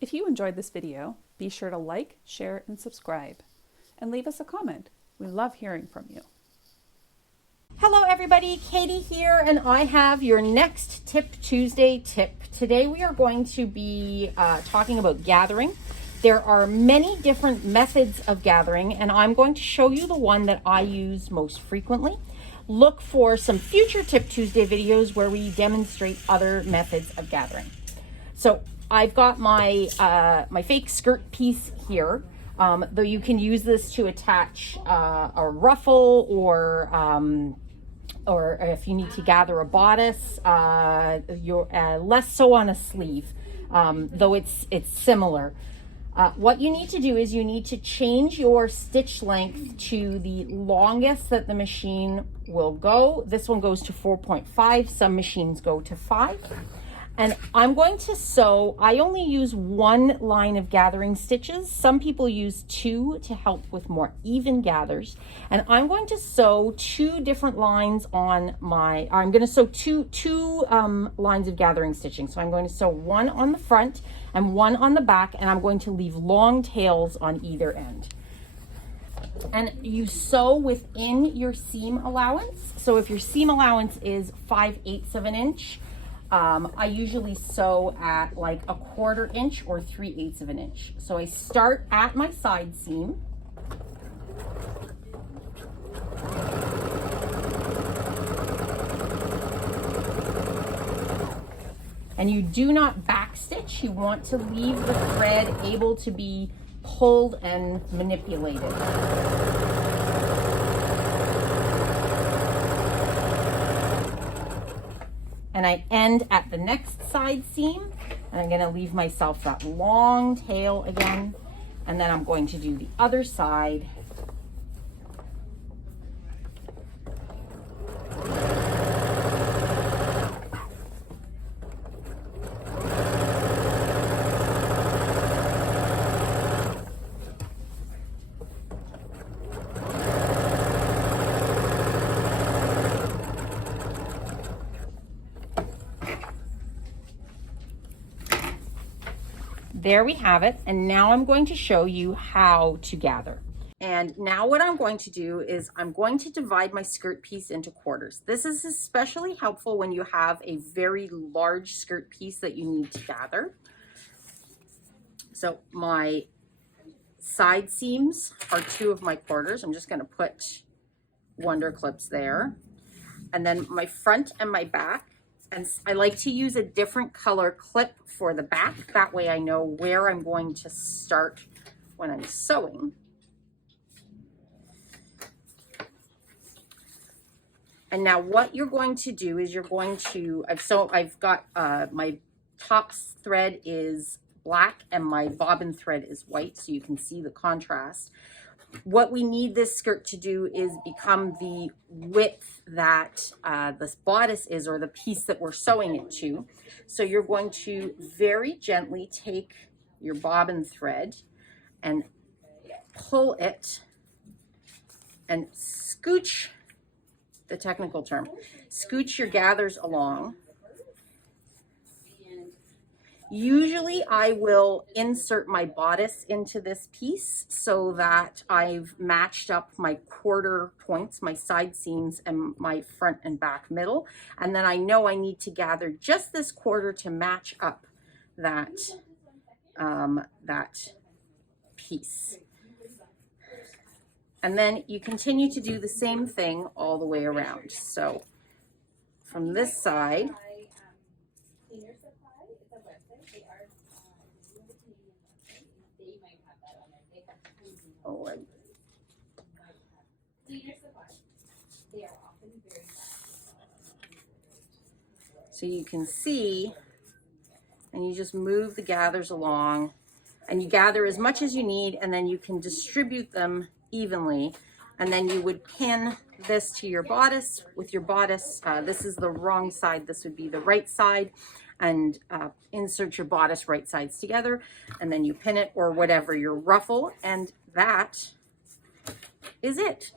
If you enjoyed this video, be sure to like, share, and subscribe. And leave us a comment. We love hearing from you. Hello everybody, Katie here, and I have your next Tip Tuesday tip. Today we are going to be talking about gathering. There are many different methods of gathering, and I'm going to show you the one that I use most frequently. Look for some future Tip Tuesday videos where we demonstrate other methods of gathering. So I've got my my fake skirt piece here, though you can use this to attach a ruffle or if you need to gather a bodice, less so on a sleeve, though it's similar. What you need to do is you need to change your stitch length to the longest that the machine will go. This one goes to 4.5. Some machines go to 5. And I'm going to sew, I only use one line of gathering stitches. Some people use 2 to help with more even gathers. And I'm going to sew 2 different lines on my, I'm going to sew two lines of gathering stitching. So I'm going to sew one on the front and one on the back, and I'm going to leave long tails on either end. And you sew within your seam allowance. So if your seam allowance is 5/8 of an inch, I usually sew at like 1/4 inch or 3/8 of an inch. So I start at my side seam. And you do not backstitch. You want to leave the thread able to be pulled and manipulated. And I end at the next side seam, and I'm going to leave myself that long tail again, and then I'm going to do the other side. There we have it, and now I'm going to show you how to gather. And now what I'm going to do is I'm going to divide my skirt piece into quarters. This is especially helpful when you have a very large skirt piece that you need to gather. So my side seams are 2 of my quarters. I'm just going to put wonder clips there. And then my front and my back. And I like to use a different color clip for the back. That way I know where I'm going to start when I'm sewing. And now what you're going to do is you're going to, I've got my top thread is black and my bobbin thread is white, so you can see the contrast. What we need this skirt to do is become the width that this bodice is, or the piece that we're sewing it to. So you're going to very gently take your bobbin thread and pull it and scooch, the technical term, scooch your gathers along. Usually I will insert my bodice into this piece so that I've matched up my quarter points, my side seams, and my front and back middle. And then I know I need to gather just this quarter to match up that, that piece. And then you continue to do the same thing all the way around. So from this side, so you can see, and you just move the gathers along, and you gather as much as you need, and then you can distribute them evenly. And then you would pin this to your bodice. With your bodice, this is the wrong side, this would be the right side, and insert your bodice right sides together, and then you pin it, or whatever, your ruffle, and that is it.